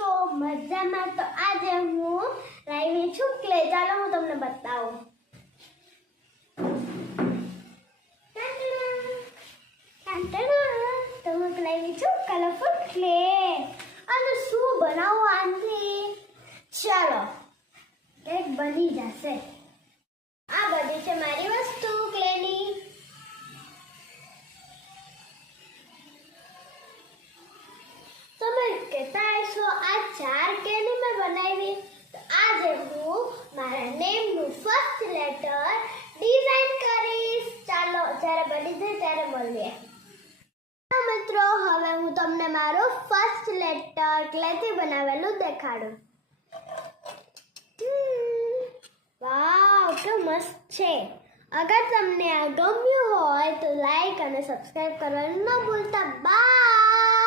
છો? મજામાં? તો આજે હું લાવી છું ક્લે. ચાલો હું તમને બતાવું. તો હું લાવી છું કલરફુલ ક્લે. અને શું બનાવું આનાથી? ચાલો એક બની જશે. આ બધી છે મારી વસ્તુ ક્લેની. તમે કહેતા હશો આ 4 કેની મેં બનાવી. તો આજે હું મારા નેમનું ફર્સ્ટ લેટર ડિઝાઇન કરીશ. ચાલો જ્યારે બની જાય ત્યારે મળીએ. મિત્રો હવે હું તમને મારું ફર્સ્ટ લેટર ક્લેથી બનાવેલું દેખાડું. વાવ, તો મસ્ત છે. અગર તમને આ ગમ્યું હોય તો લાઈક અને સબસ્ક્રાઇબ કરવાનું ન ભૂલતા. બાય.